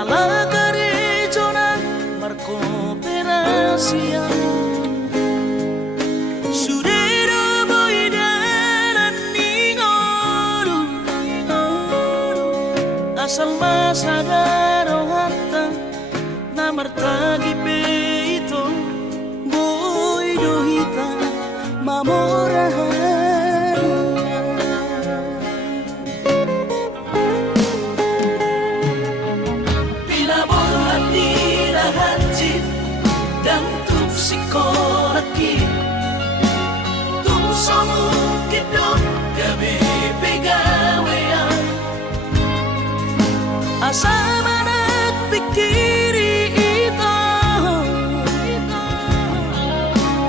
alla regione marco operasia surero boidan ningoru asal masadaro hatta namartagi peito boido hita mamorahan dan tuk sikolaki tuk somu kidot gabe pegawean asa manak pikiri ito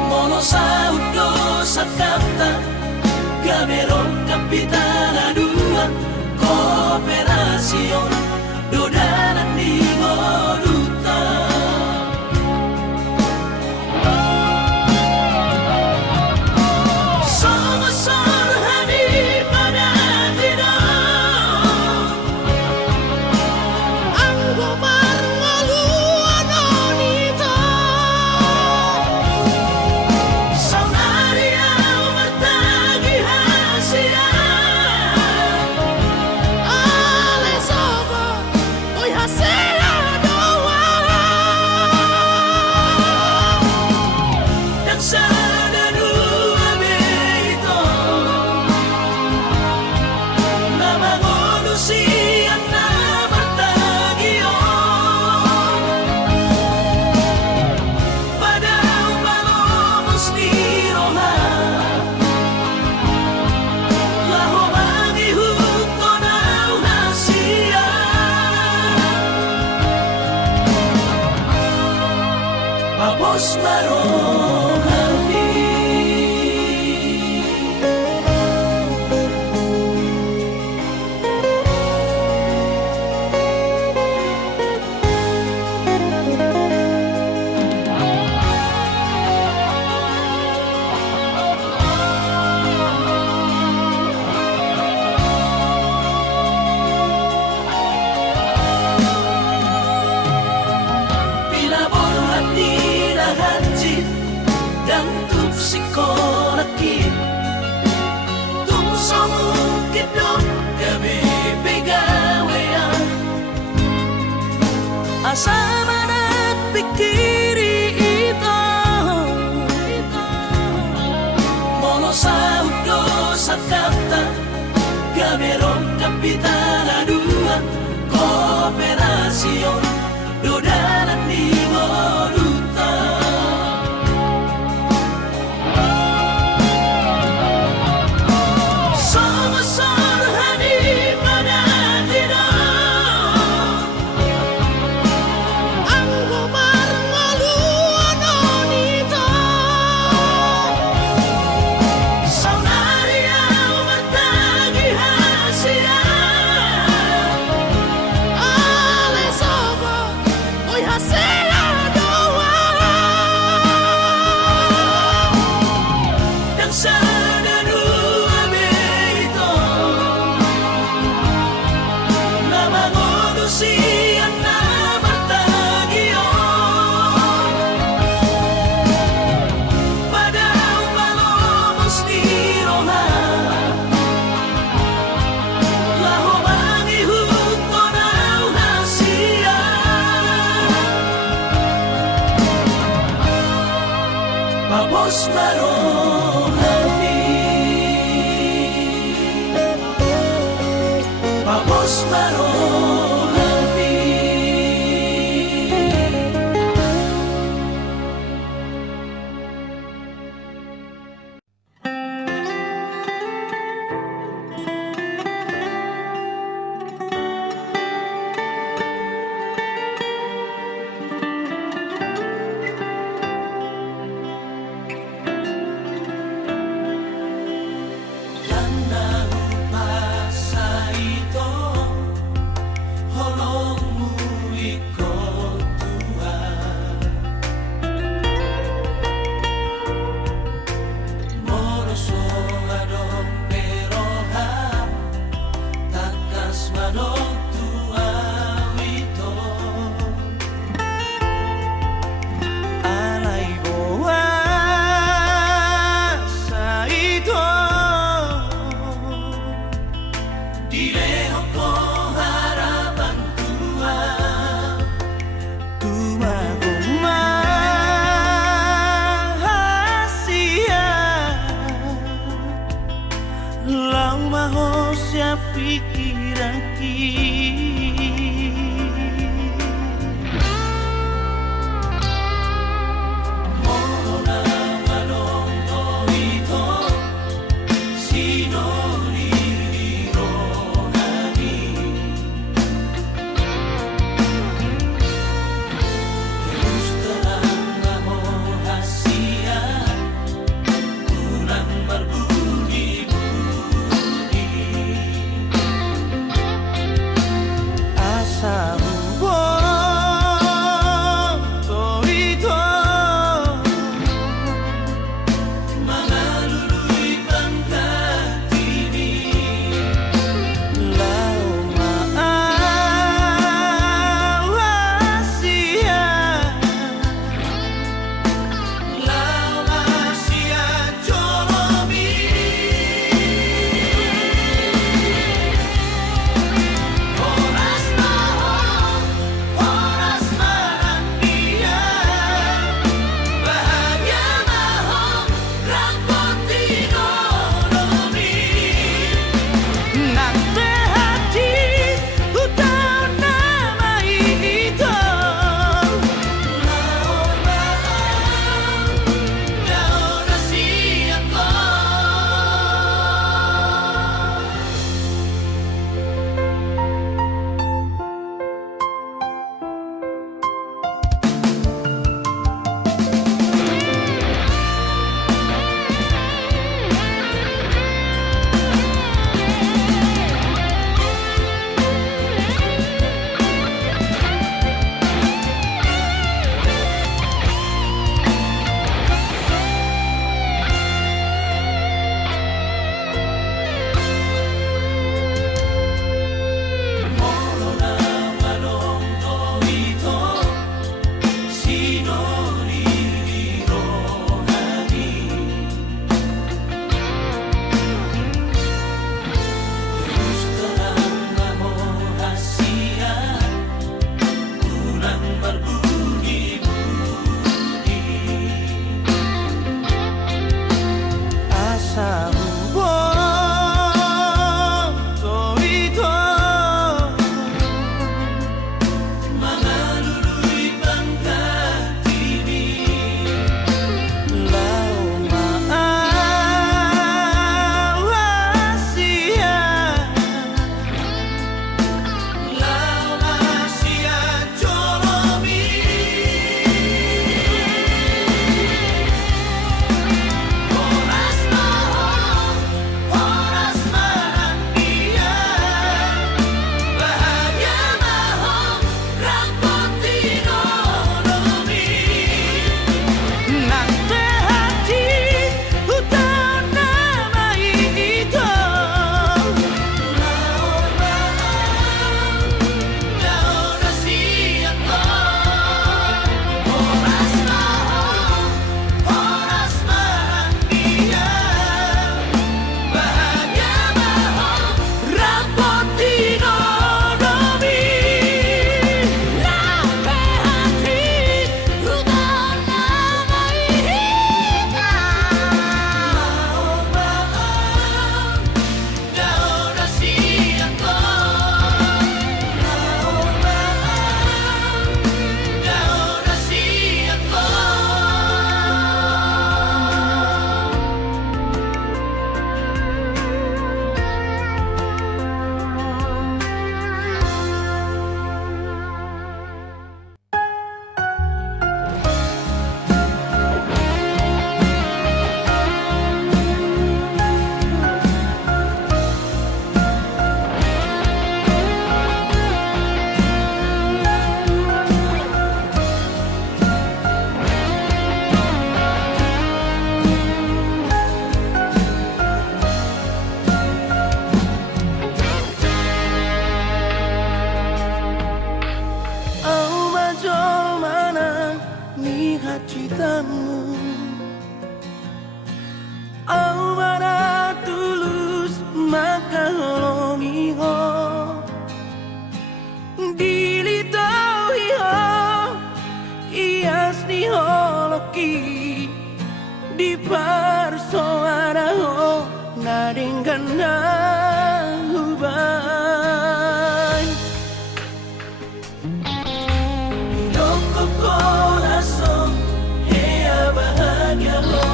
mono saudo sakata gaberong kapitana dua kooperasion dodanan di moduta Papos marohani dan tuk sikolaki tuk somu kidot gabe pegawean asa manak pikiri ito mono saudo sakata gaberong kapitana dua kooperasion dodanan di moduta Sobo di lehoko harapan tua. Lau maho sia pikiraki iho dilitaw iho ias ni holoki di parsoara ho naringkan nahuban doko corazón hea bahagia ho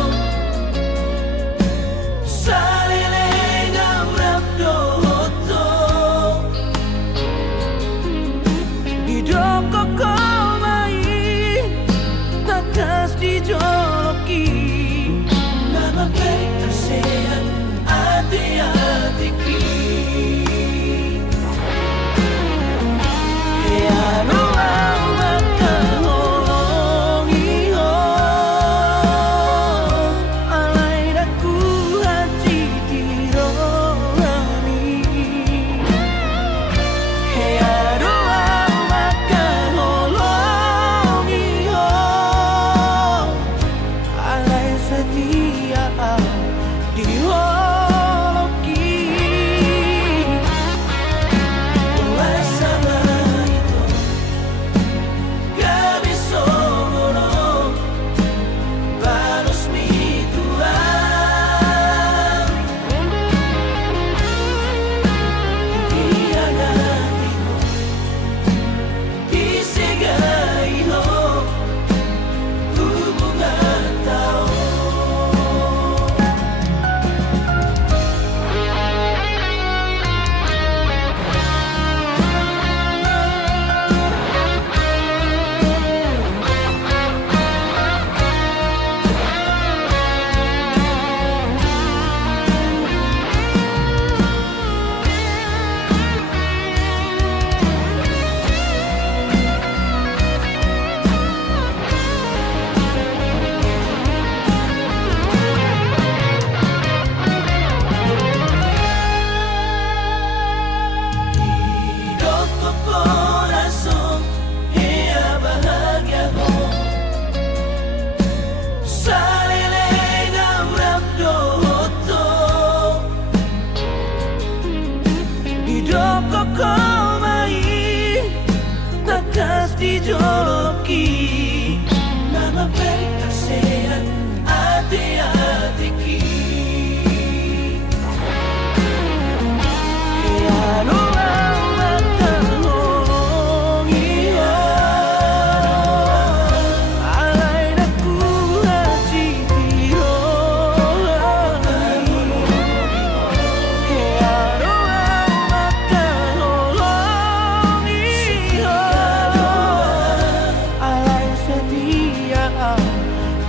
dijoloki nama baik tersehat hati-hati ya doa maka hongi alain aku hati tiro ya doa maka hongi alai setia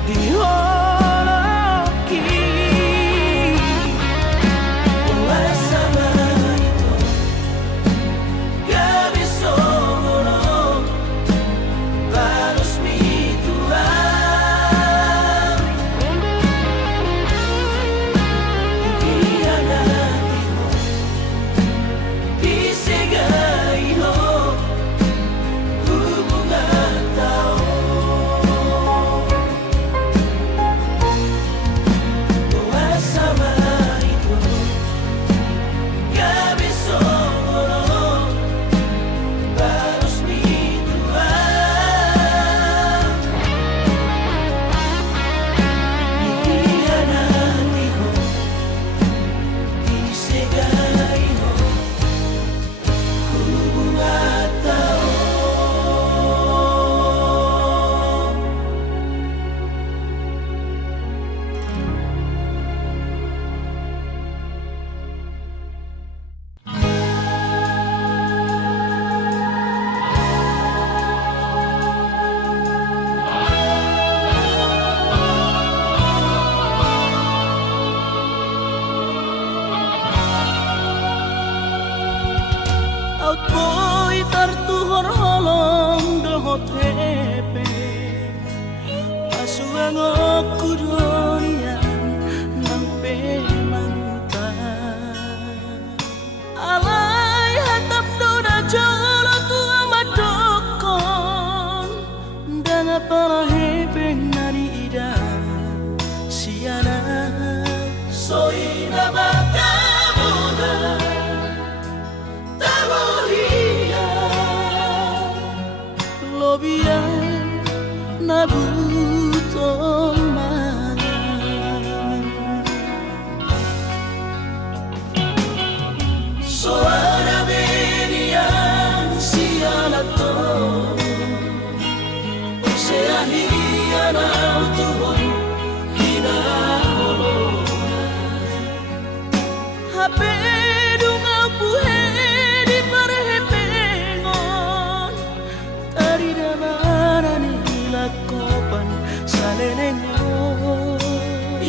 diholoki bersama itu gak bisa ngurung balus mituan hianatimu disegaiho hubungan tau bersama itu gak bisa ngurung balus mituan hianatimu disegaiho hubungan tau. Aut boy tartuhor holong dohot hepe asuang okudonian nampe mangutan alai hatap dona jolo tua madokon dan apa hepe nari ida siana soina mata muda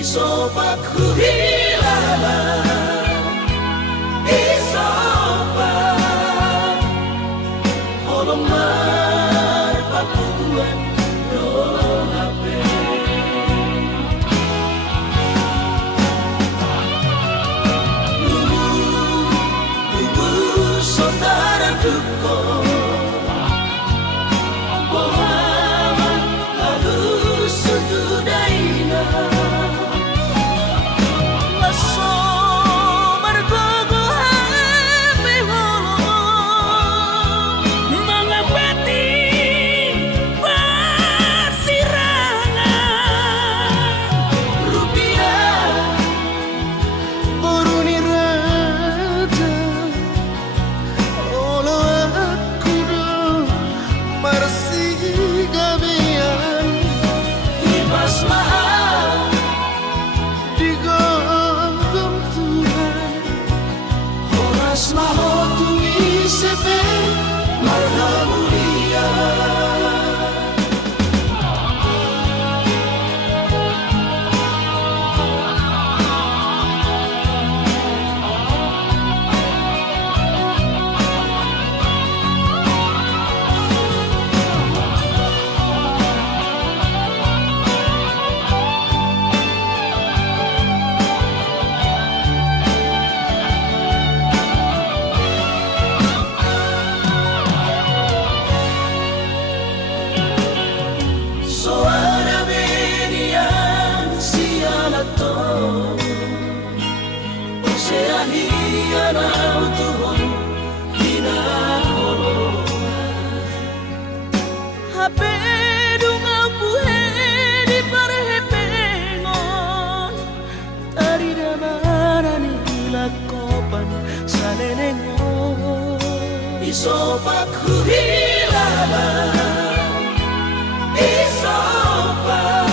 Isopak huhilala Isopak Holomar papuan do hape Lubu saudara duko Bohaman halus sutudaina Isopak huhilala Isopak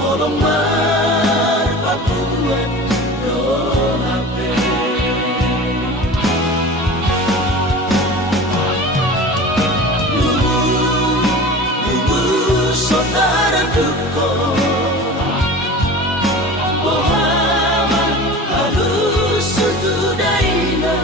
Holomar papuan do hape Lubu saudara duko Bohaman halus sutudaina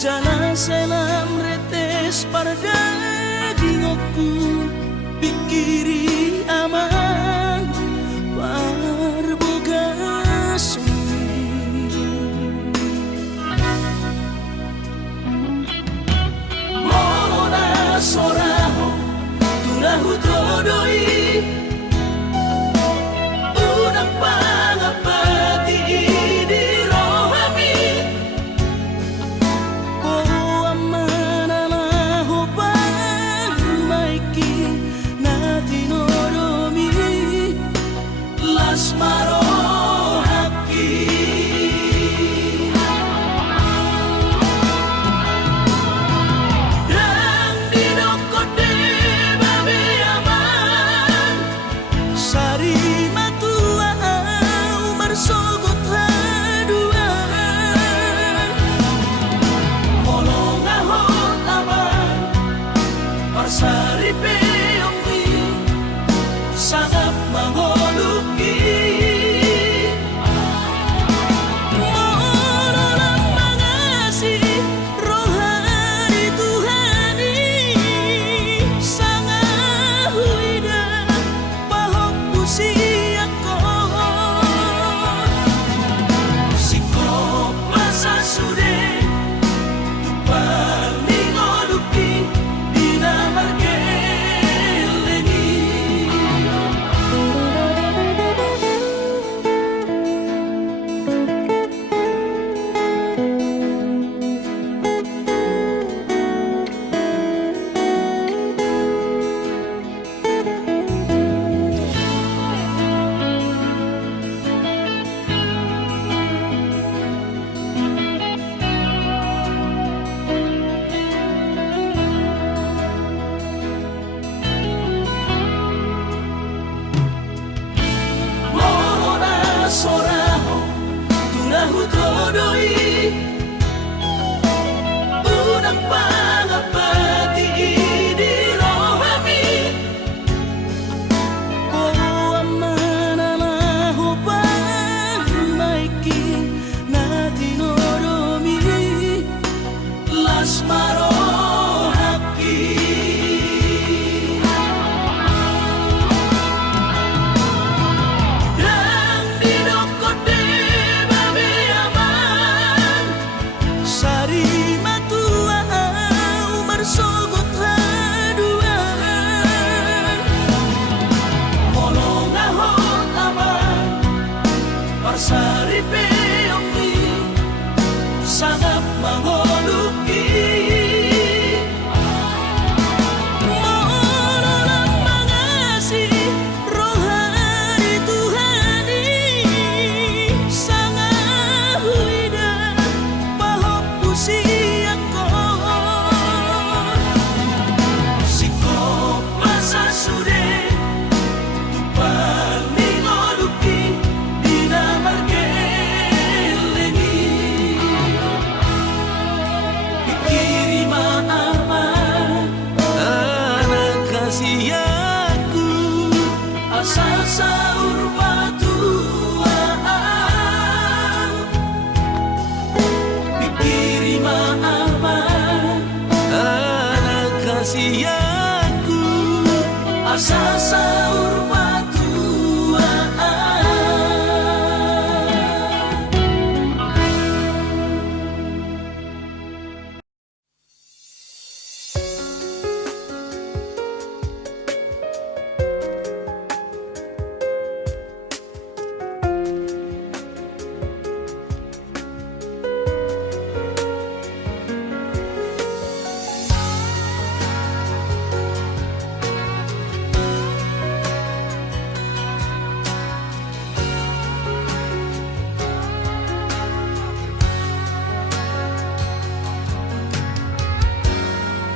Jana selam retes parda dingoku pikiri aman parboga sumi Mona soraho tulahu todoi Unang pangapati di rohami Maiki natino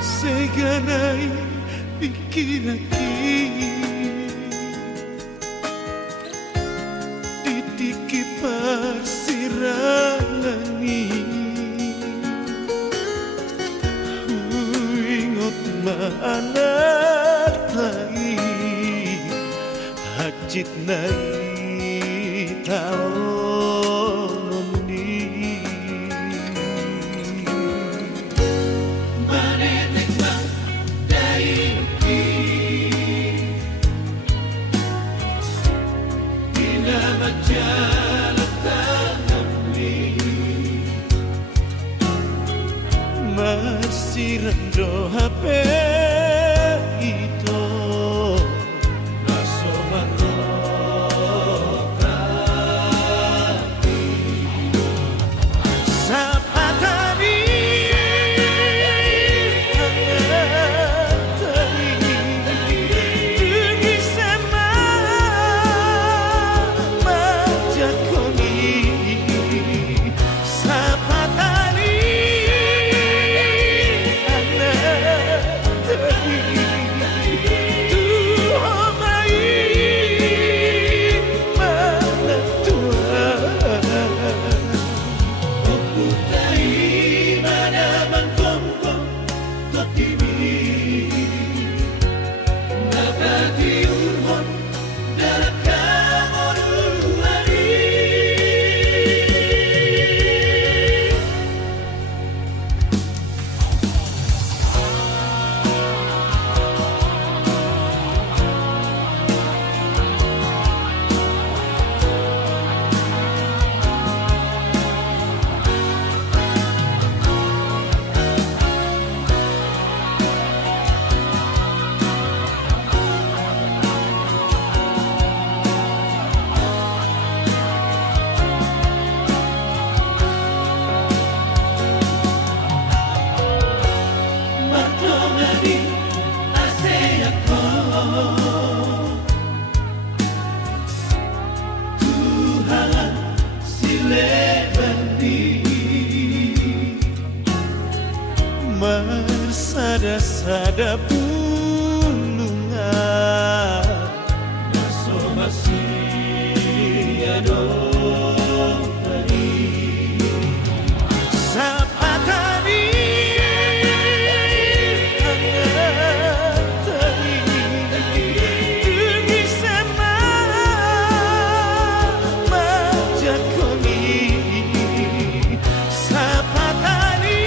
Seganai pikiraki ditiki parsirangi ingot maanatai hajit nai taon ni masih rendo HP itu nasoman rotati sapatani hangatani tungi sama majakoni sada bulungan naso masih adong tadi sapatani hangat tadi tungi sama majakoni sapatani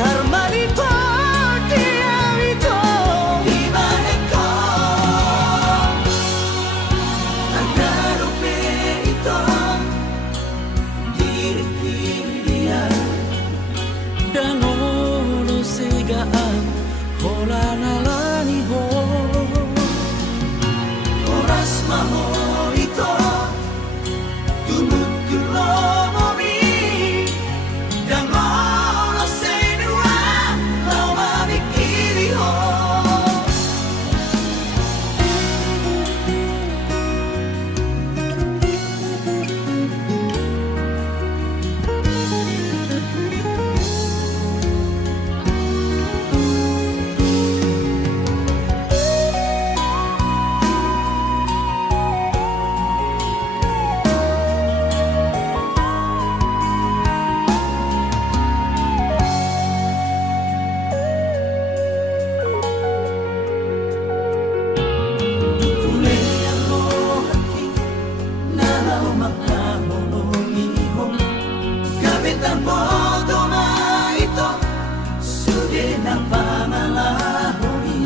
Karma di na pangalahoni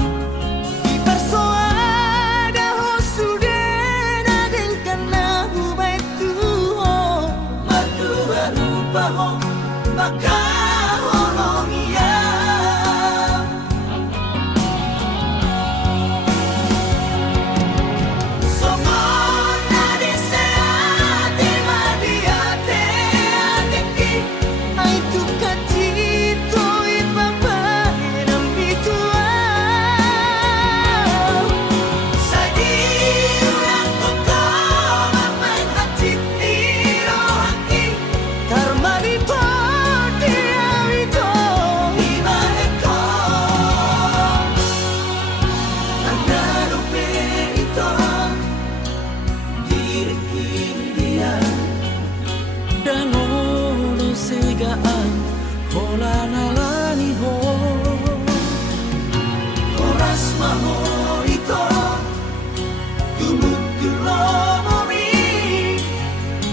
Ipersoada hosude nadelkan lagu baitu Matu rupa ho maka holong ia Somon nadi seate madiate adeki Ai tu katito ipapae ng bitua Sadi ulang koko maman hati niro haki Karmani po dia ito Iba eko Antara ito Diri Dangono sigaan Hola nalani ho Oras maho ito Tumut tulomori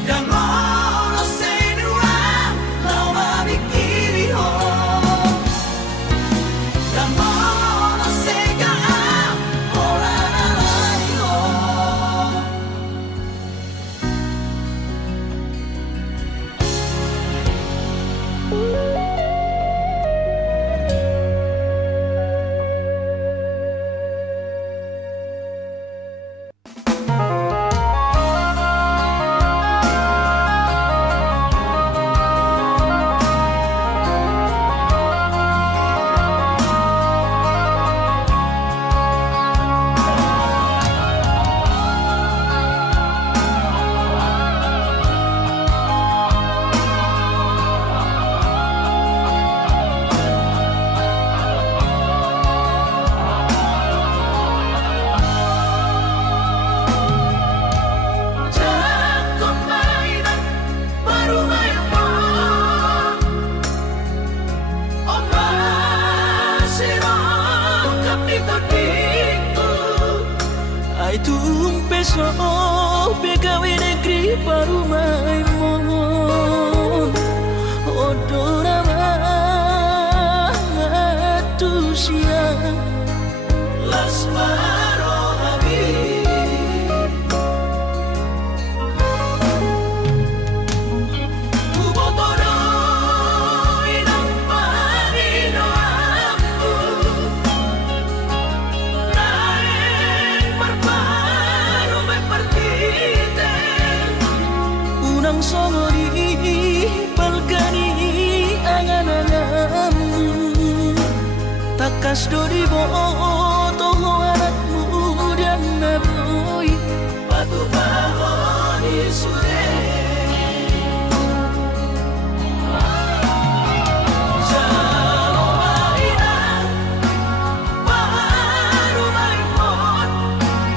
Dan ono senua Lau mabikiri ho Dan ono segaan Hola nalani ho Jago mainan baru main pon Oma sirong kapito dito Ay tumpeso Pegawai negeri baru main mohon Odora matu siang Las maro habis Kubotoro inang panino aku Naen berparu me partite Unang songori palgani angan-anganmu Takas dori boto anakmu dan naboy Batu bahon isure Jalo mainan baru main pon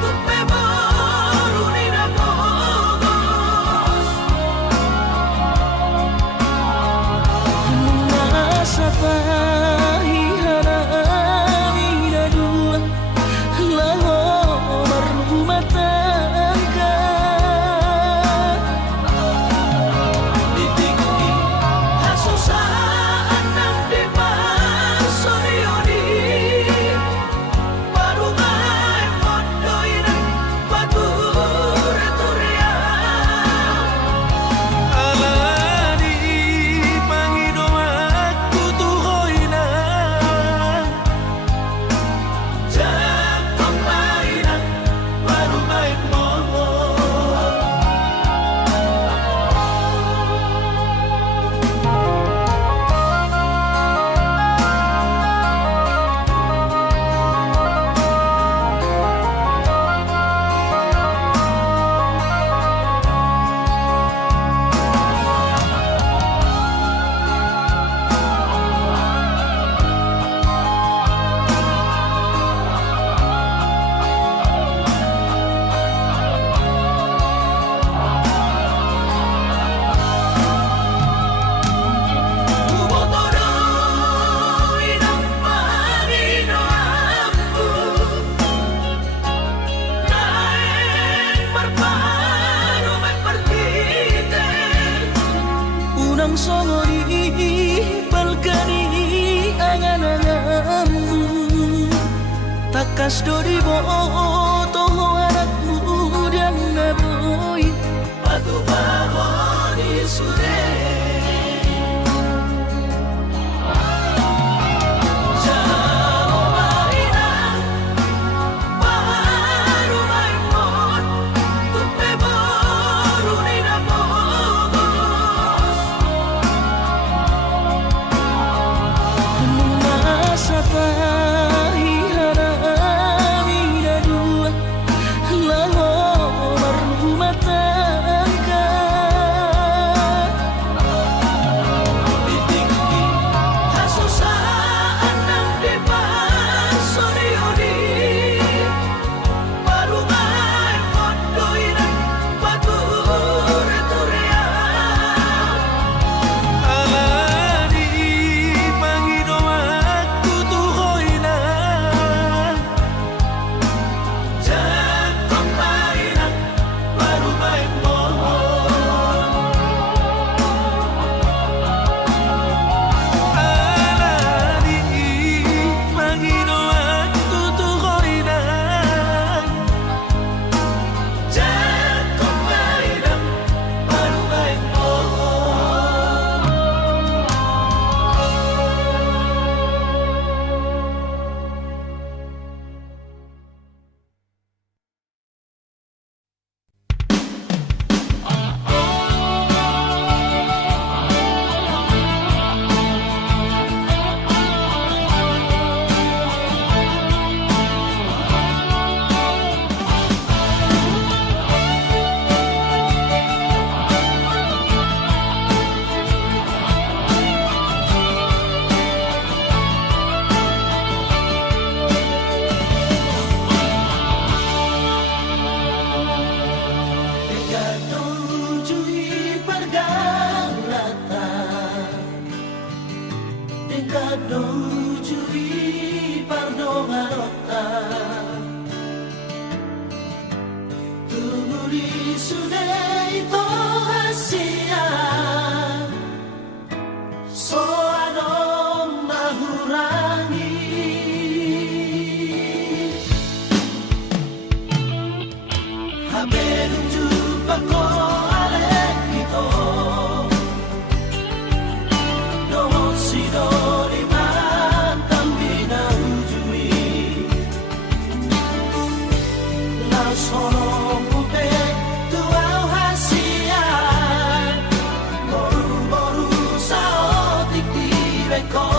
Tupe baru nina bogos Nasa tahi harami na Kas dori bo toho anak muda na boy Patu bahoni sude Jalo maina Baru maimon Tupe baru nina bogos Masa tahi harami na dua Lahor rumah tangga Ditinggi hasusaan ng depan Soriodi Baru maimon Doy ng pature-turea Alani Panginoon tutukoy na Jatong maina Baru maimon Alani Panginoon tutukoy na Jatong maina Baru maimon Ikatujui pergalatan Ikatujui pardongarotan Tumuli sudah ito hasia So anong nahurangi Habelum jumpa ko alek ito Nohon sinori man tambi na ujui Laos honong pupe tuaw hasian Boru-boru sa otik tibek ko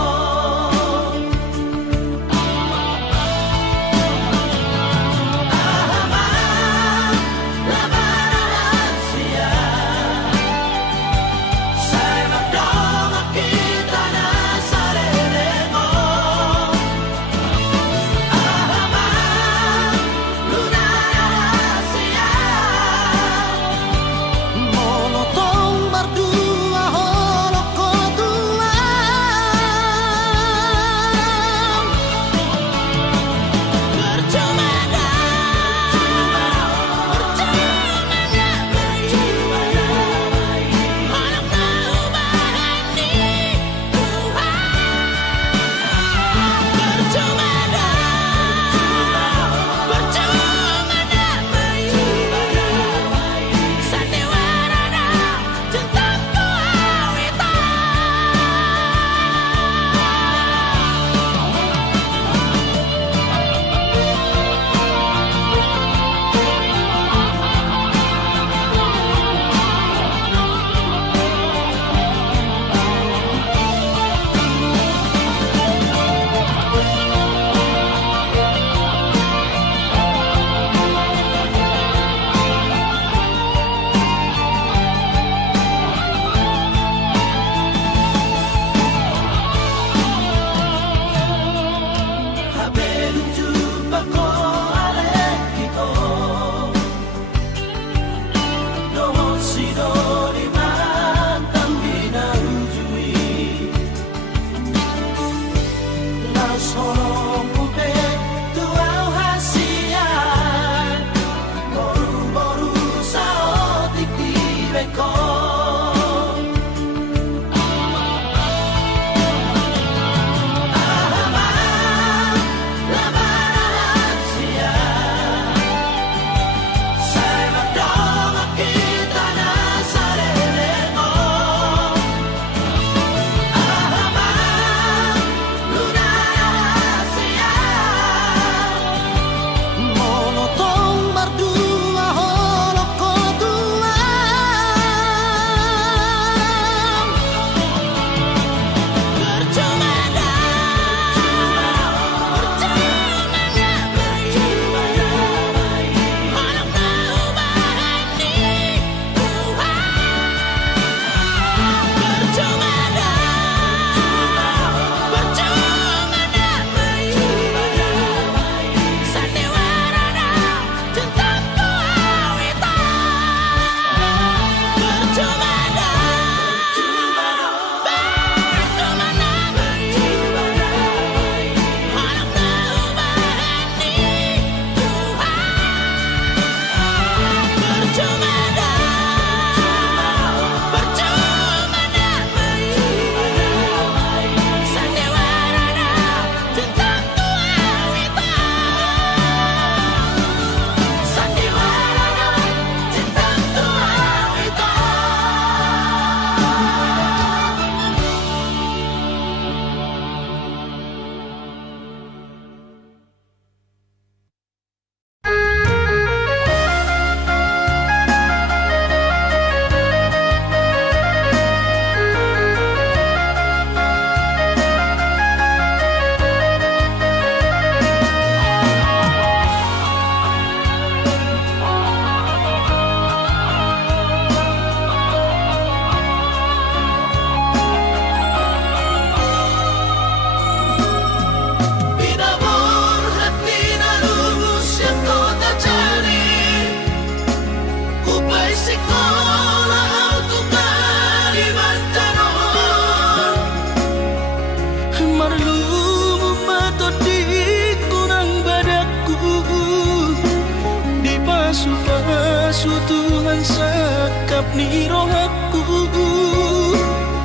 sutuhan sakap ni rohaku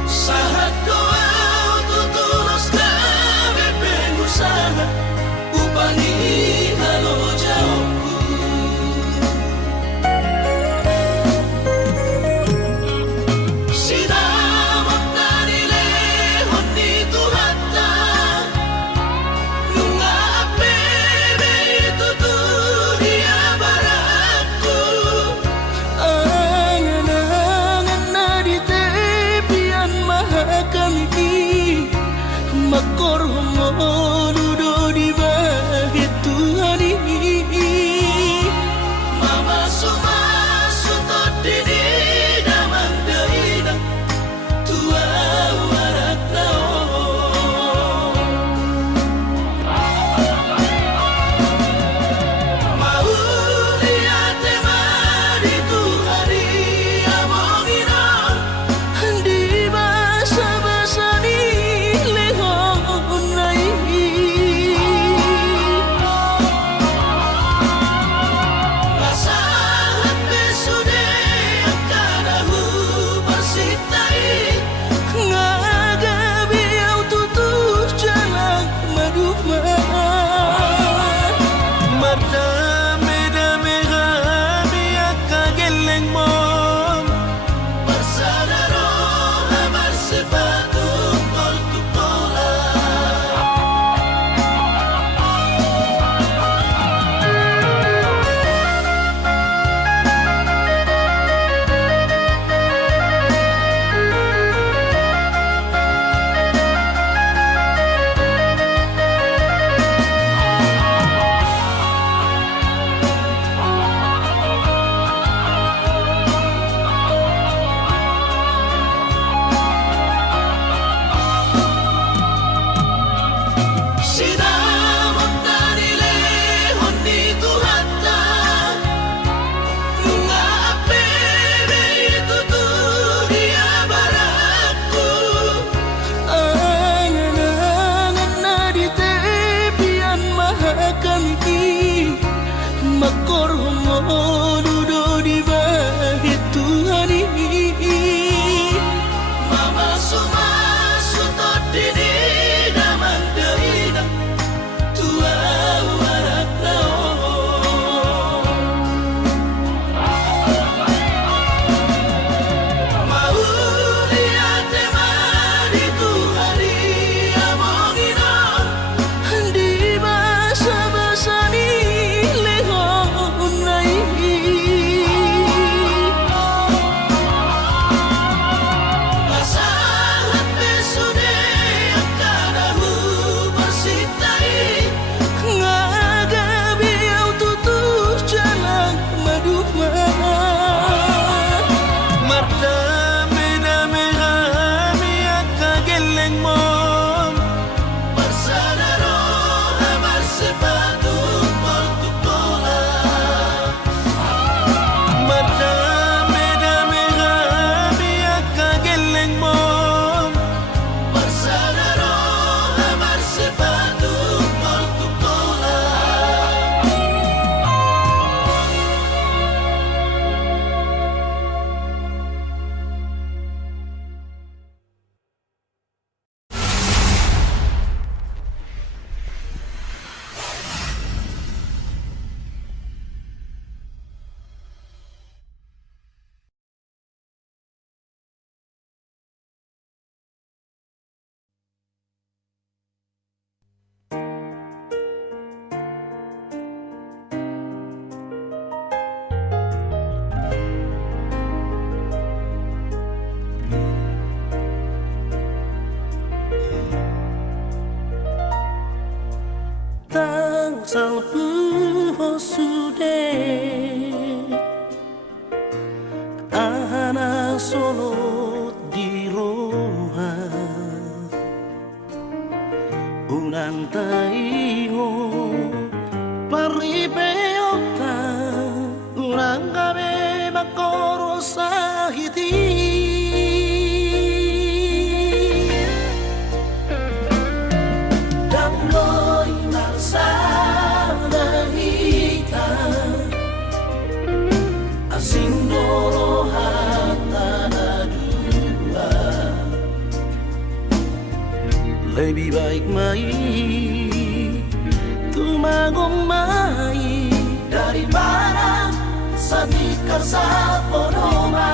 Sahat doa tutulos kami pengusaha Upani halo jawabku Sidamat na nilehon ni Tuhata Nunga apebe tutulia baraku Angan-angan na di tepian mahakami Makor homodudo di bahit Tuhan Mama sumasu todini damang deina Tua warak nao Mau lihat mari Tuhari amongina Di basa-basa ni lehon nai Masahat besude akanahu pasitai Ngagabi au tutus jalan maduma Mardame-dame kami akageleng mom Bersadaro amar sepatu tol tukola Sinamot na nilehon ni Tuhata Nunga apebe tutulia baraku Angan-angan na di tepian mahakami Makor homodudo di bahit Tuhan Mama sumasu todini damang deina Tua warak nao Mau lihat mari Tuhari amongina Di basa-basa ni lehon nai Masahat besude akanahu pasitai Ngagabi au tutus jalan maduma Mardame-dame kami akageleng mom Bersadaro amar sepatu tol tukola Mardame-dame kami akageleng mom Bersadaro amar sepatu tol tukola Tang salpu hosude Ana solo di roha Unantaingo Paripeota Urangabe makoro sahiti Damloy narsada hita Así Lebih baik mai tumagong mai daripada sanikar sa ponoma.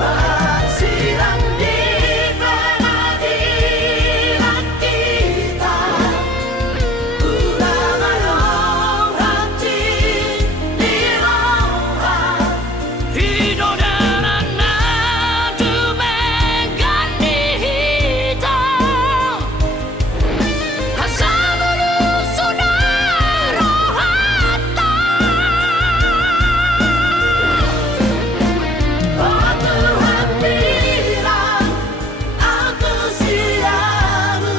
Masirang di pengadilan kita, ulangan ang hati di bawah. Hidup dan anak tumengan hitam Asal berusun rohata Oh Tuhan bilang aku siamu,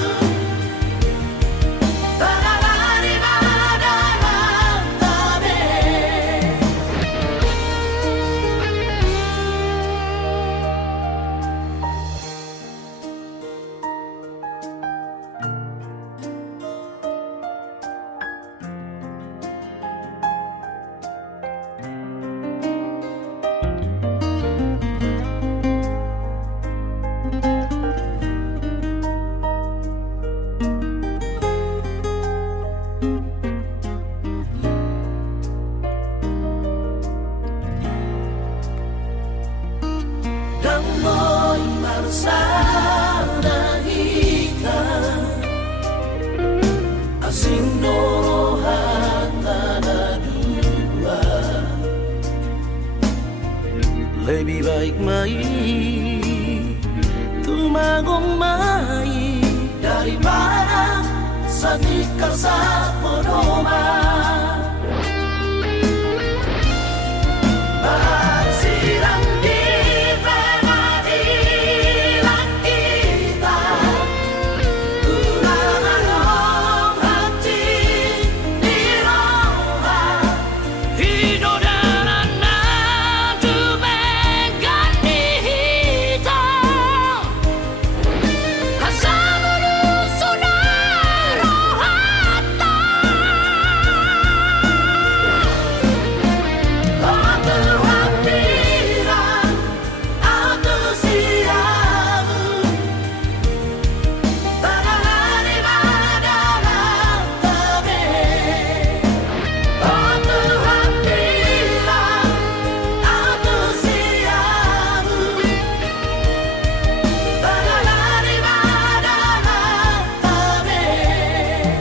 tanah dalam tabir. Dan mo'y marsanahikan asing norohan tanah dua. Lebih baik mai tumagong mai Daripada sanikar sa ponoma. Masirang di pengadilan kita, ulangan ang hati di bawah. Hidup dan anak tumengan hitam Asal berusun rohata Oh Tuhan bilang aku siamu, tanah dalam tabir. Oh Tuhan bilang aku siamu, tanah dalam tabir.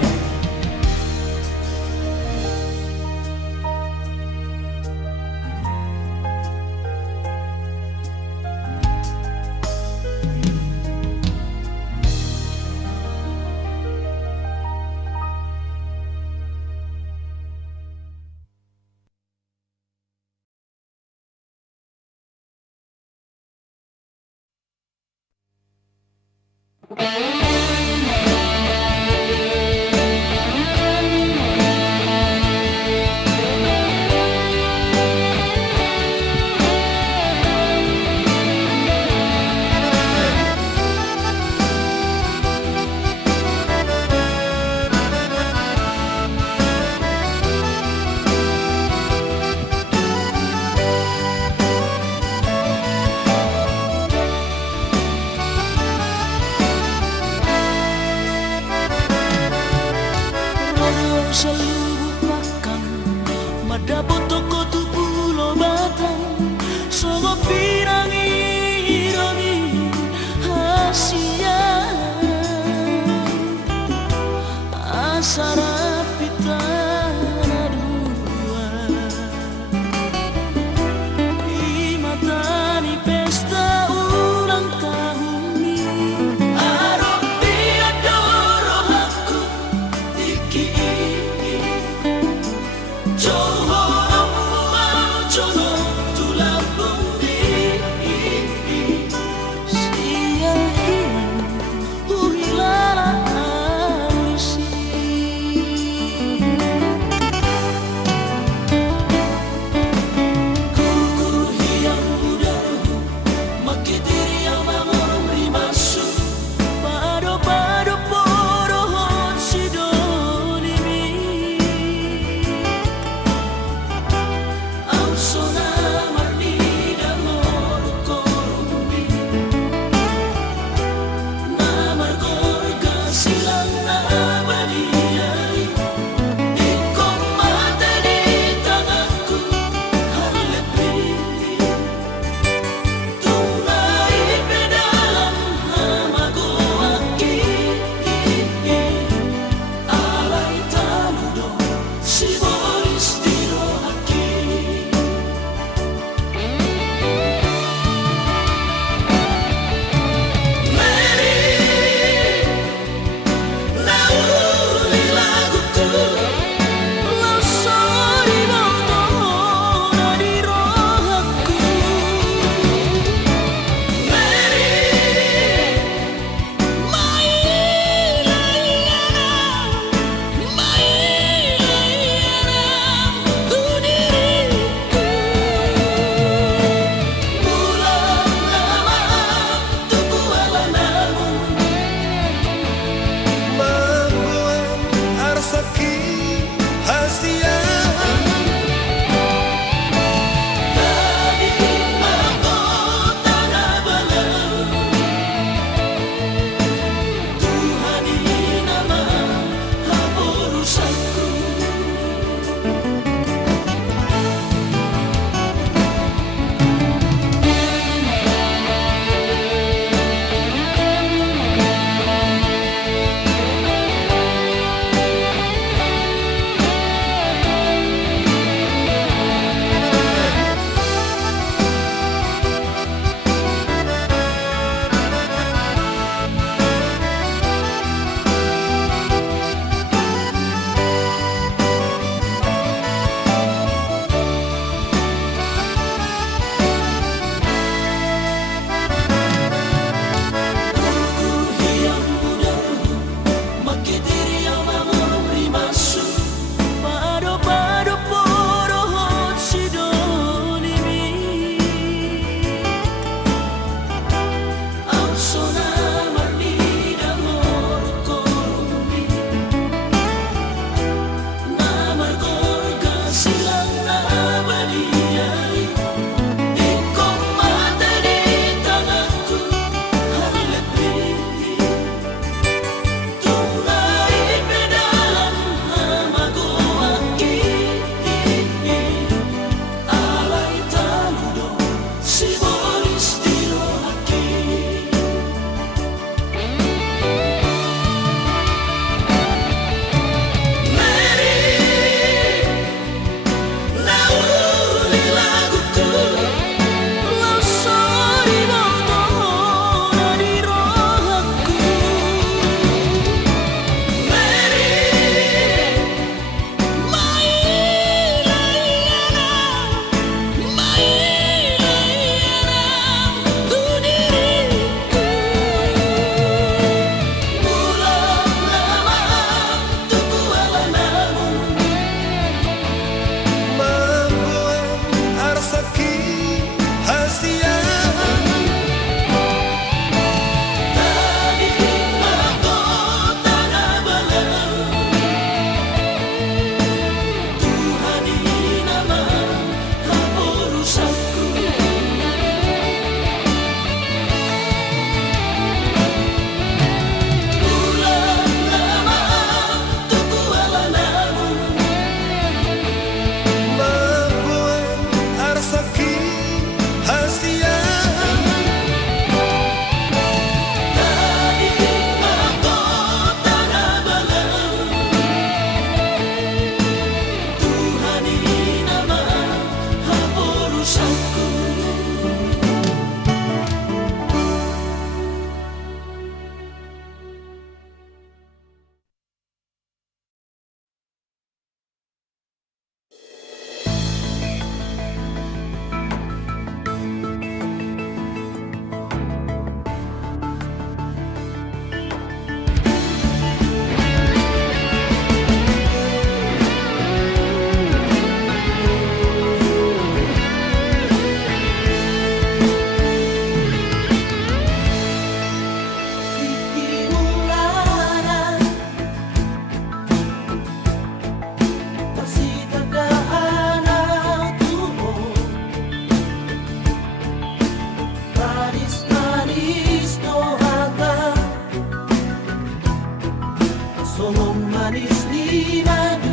manis ni madu.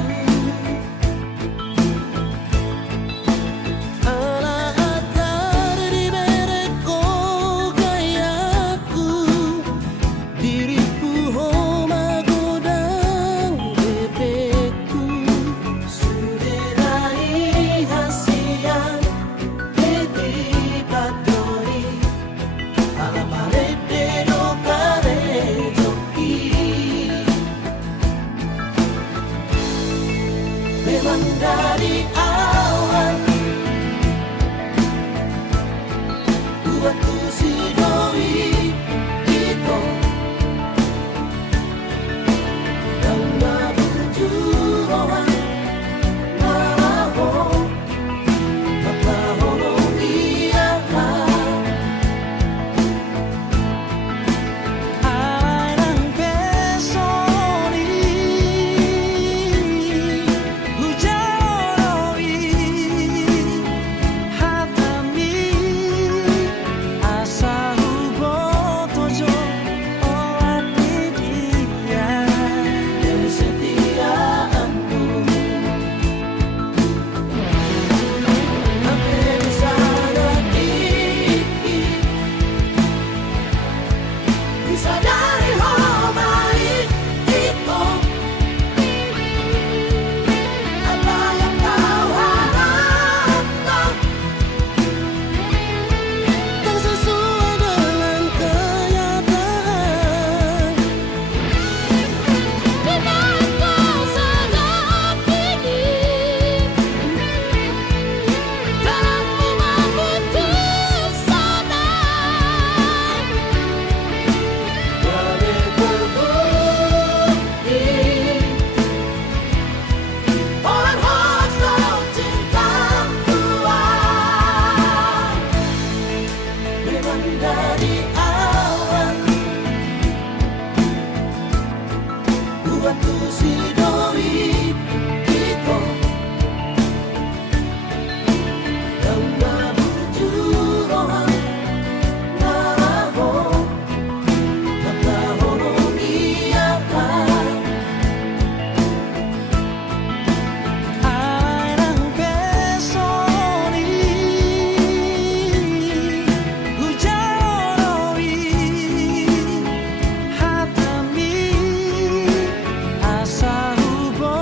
Atar di bereko gayaku, diriku homa godang bebekku. Suderai hasian beti patori, ala parete do kare joki. Memang dari awal buatku si doi itu dan berjuang maho mataho dia alang pesoni hujanoi hatami asa hubotojo oati dia dari setiaanmu. Hampir sana gigi bisa dari homai itu. Apa yang kau harapkan tak sesuai dengan kenyataan. Kenapa sangat ini dalam membutuhkan sana. Kami terbukti orang hoax cinta kuat. Memang dari awal buatku si doi itu dan berjuang maho mataho dia alang pesoni hujanoi hatami asa hubo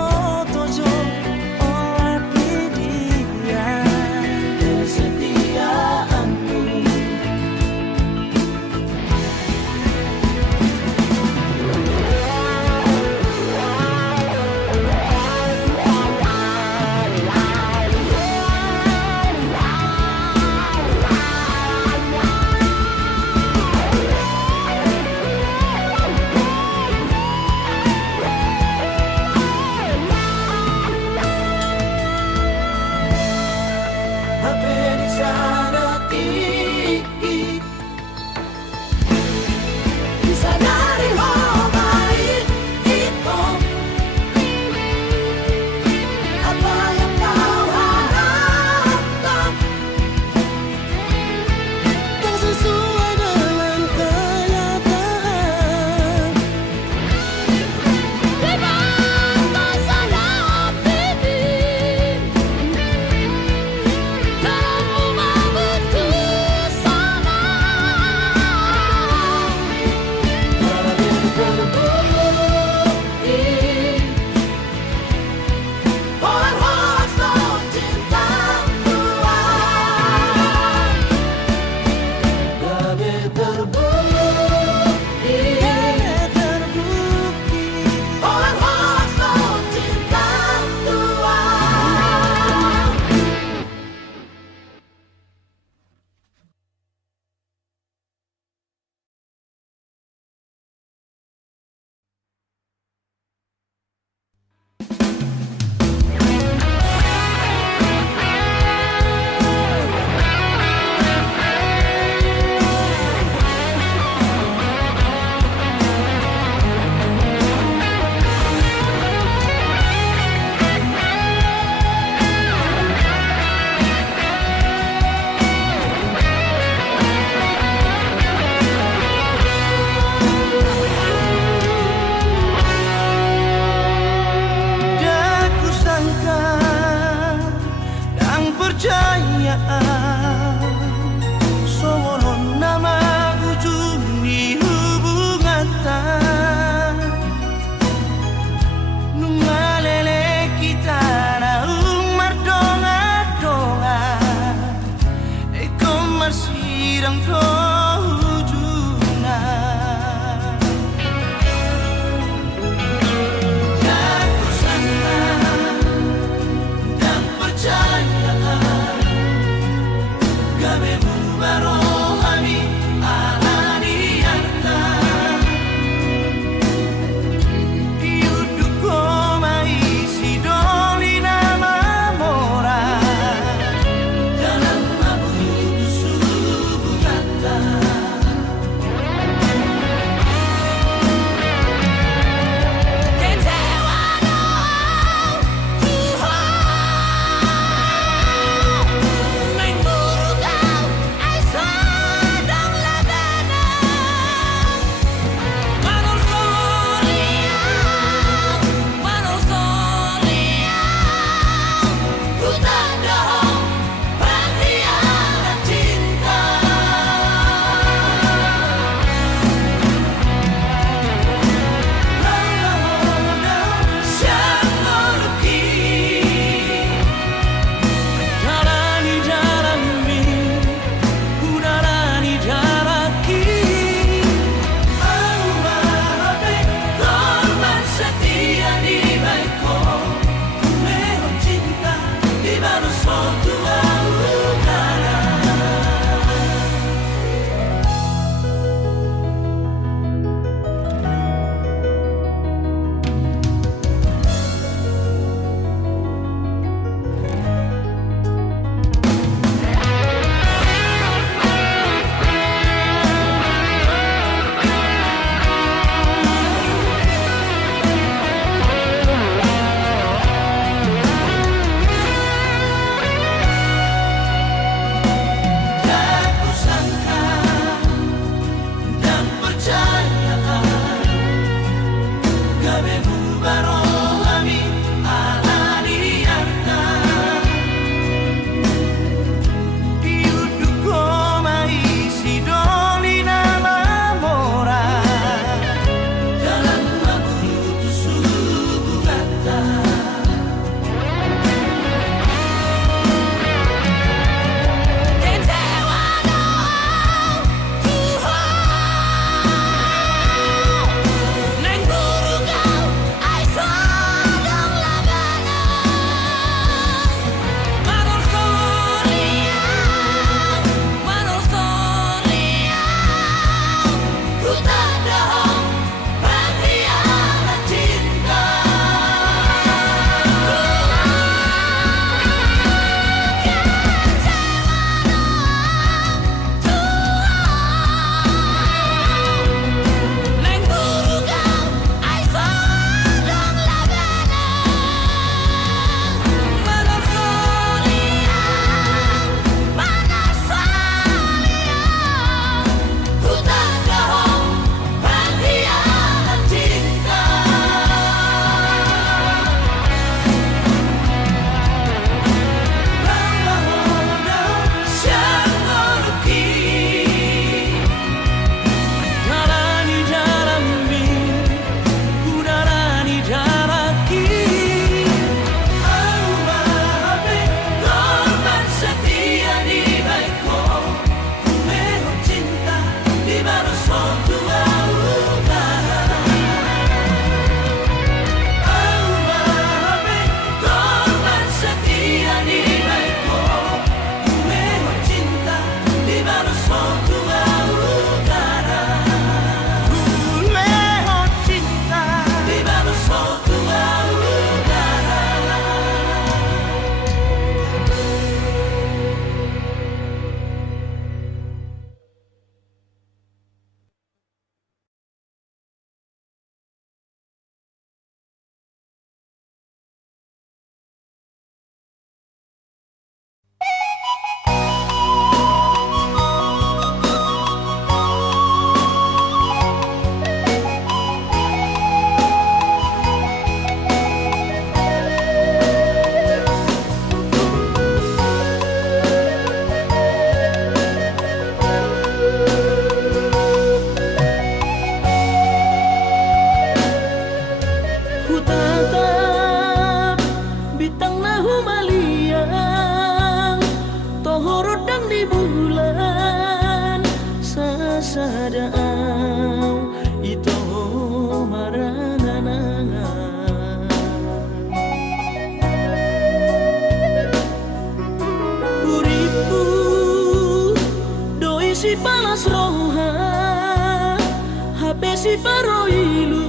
paroilu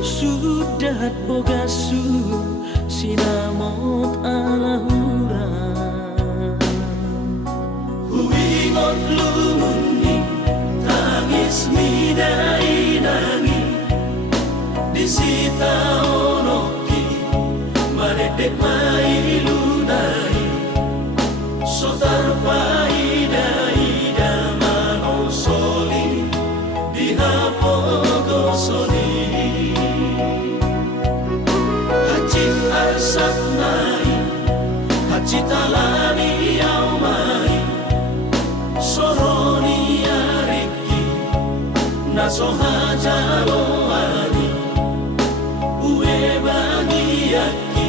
sudah bogasu sinamot alahura huingot lumuni tangis midai nangi disita onoki maredek mailu nai sotar paida ida mano soli dihapogo soli hacit arsat nai hacit alani au mai soroni ariki naso hajalo ani uwe bagiaki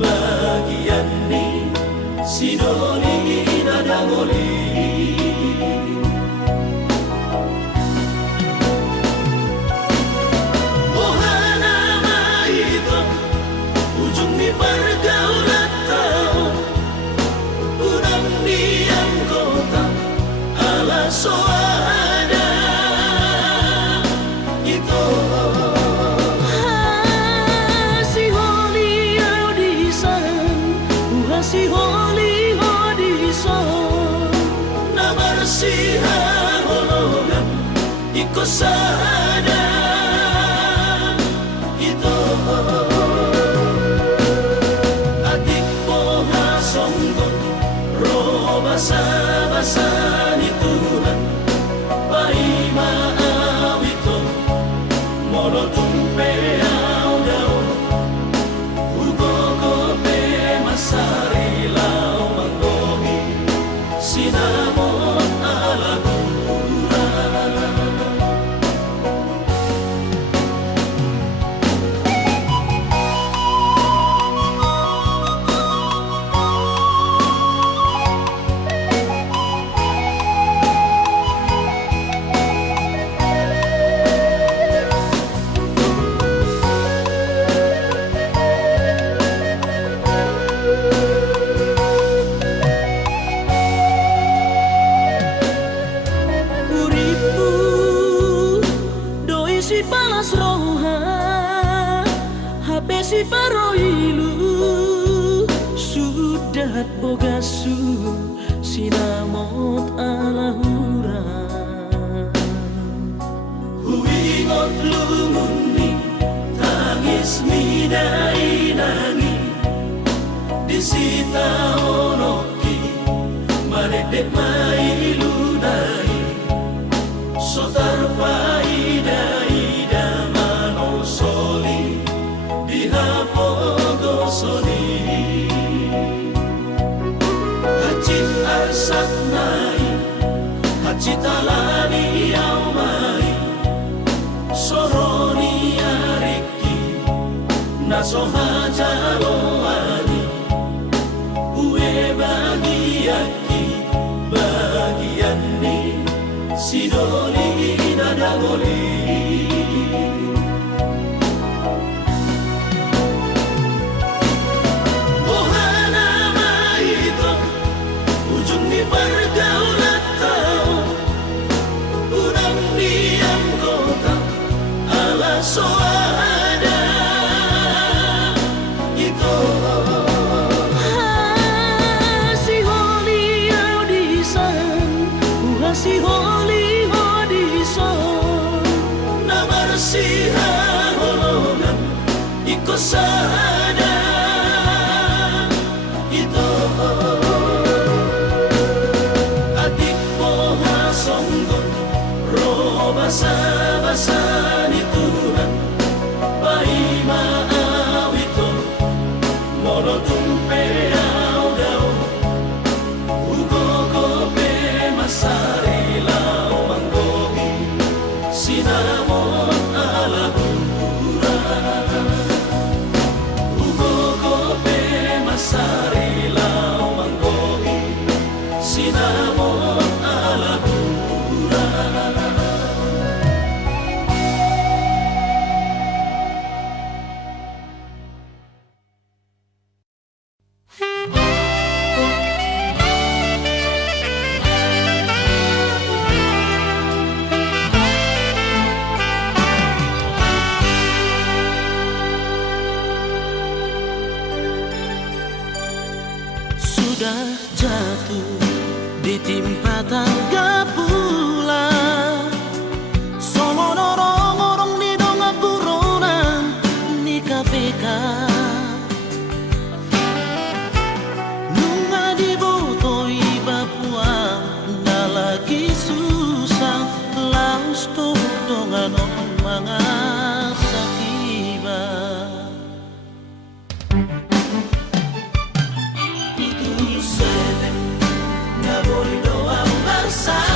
bagian ni sidoli nadangoli ohana maito ujung ni pergaulan tau udang diam kota ala soada itu si holi audisan si holi na bersihah holongan iko sada itu adik poha songgot roh basa ni Tuhan pai maaf itu mono tumpe au dau ugo gope masari lau manggohi sinamot alahura si palas roha HP si paroilu sudah bogasu sinamot alahura huingot lumuni tangis midai nangi disita onoki maredek mailu dai sotar paida dihapogo soli hacit arsat nai hacit alani au mai soroni ariki naso hajalo ani uwe bagiaki bagian ni sidoli nadangoli pergaulan tau udang diam kota ala soada itu si holi audisan si holi audisan na bersihah holongan iko sada itu basa ni Tuhan pai maaf itu mono tumpe au dau ugo gope masari lau manggohi sinamot alahura sudah jatuh ditimpa tangga pula. Songo dorong di donga kuronan ni KPK. Nunga di botoi Papua na lagi susah laus dengan mga sakiba. Itu sedang nggak boleh doa bersama.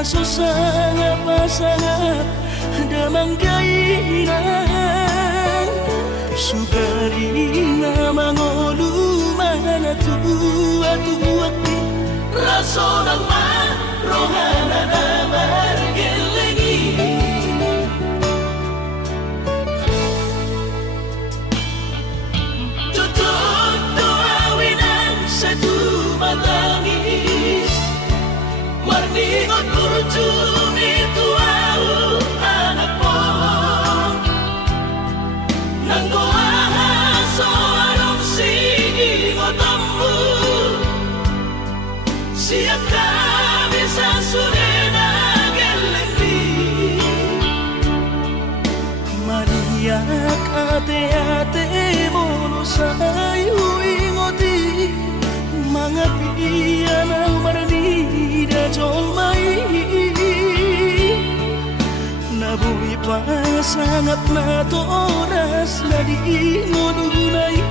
Aso sangat pasangat damang kainan Sugarina mangolu mana tua-tuakti Raso ng rohana na margelengi Tutok doawinan sa tumatangis Warningot kurjumi tuau anak mo Nanggoahan so anong singingotammu Siap kami sa surena gelengli Mariak ate-ate mono sayo ingoti Mga piyan ang maranida jomay Nabuhi pa sangat na to oras na di ngununay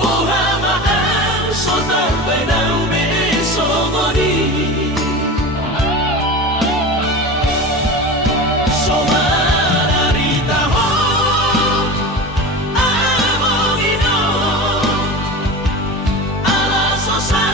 Ohama ang sotar pa ng beso mo di So mararita ho among ino Alaso sa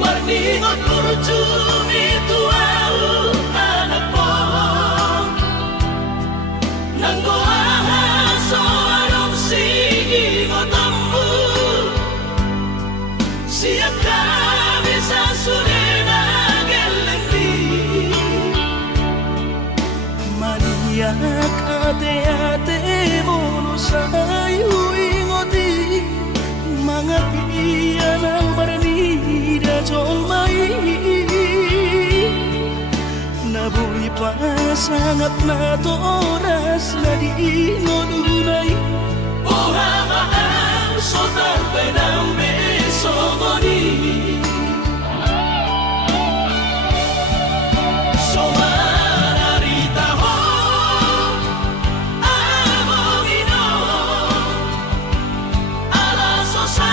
Warningot kurjumi tuau anak mo Nanggoahan so anong singingotammu Siap kami sa surena gelengli Maniak ate-ate mono sayo ingoti Mga piyan ang maranida jomay Nabuhi pa sangat na to oras na di ngununay Ohama ang sotar pa ng beso mo di So mararita ho among ino Alaso sa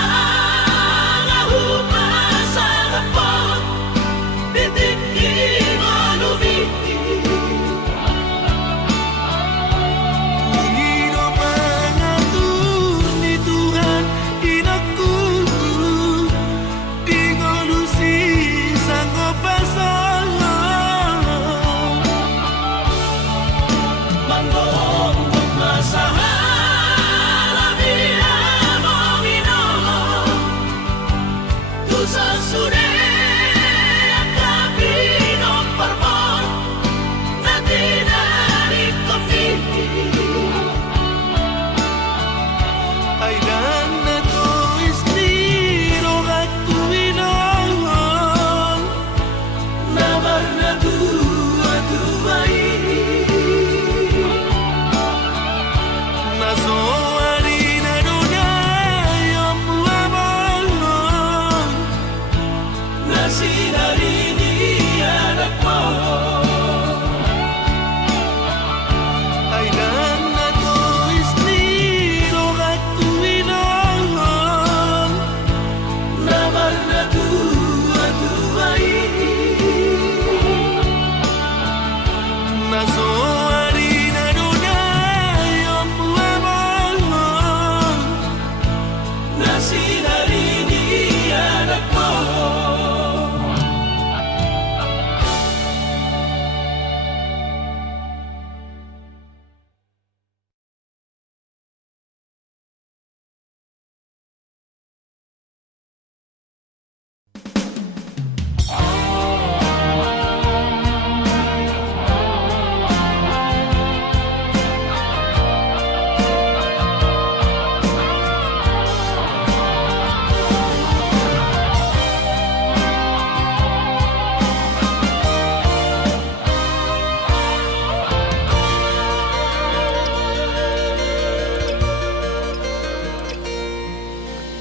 nazo arina dunayong buwabang na sinarini anak mo.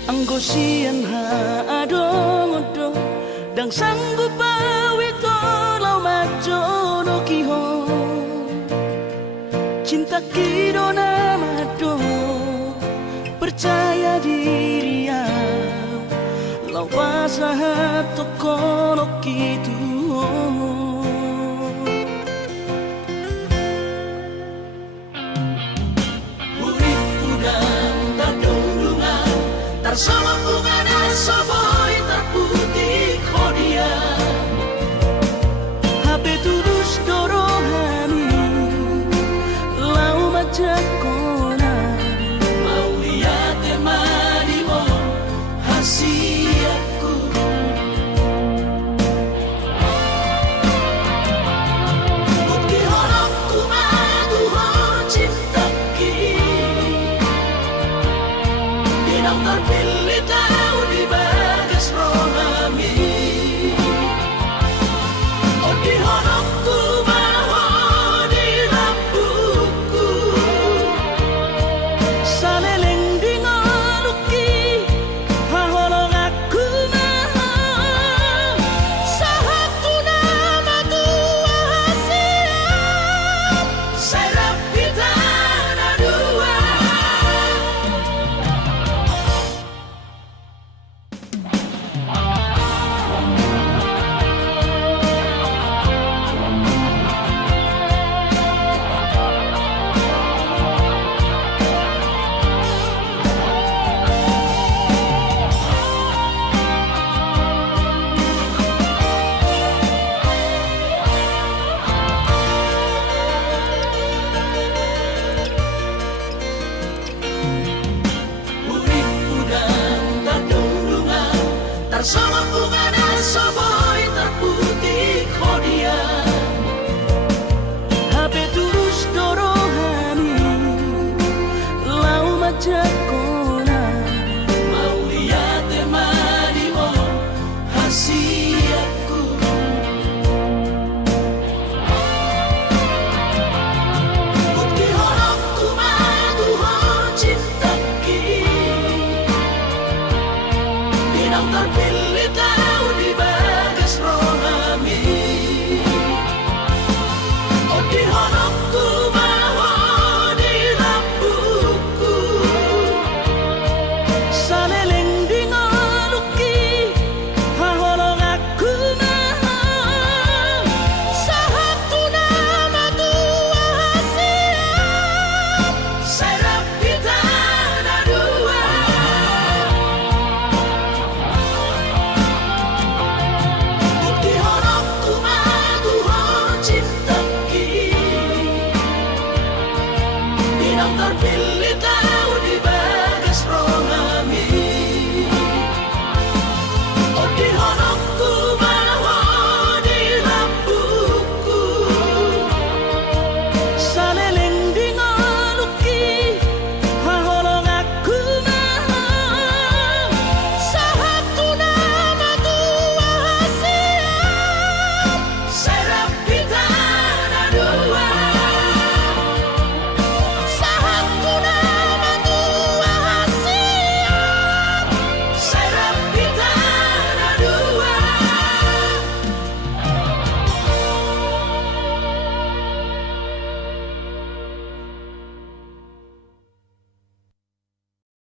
Ang gosian haadong-odong dang sanggup awito lau majono kihon cinta kido namado percaya diri lau pasahat tokono kitu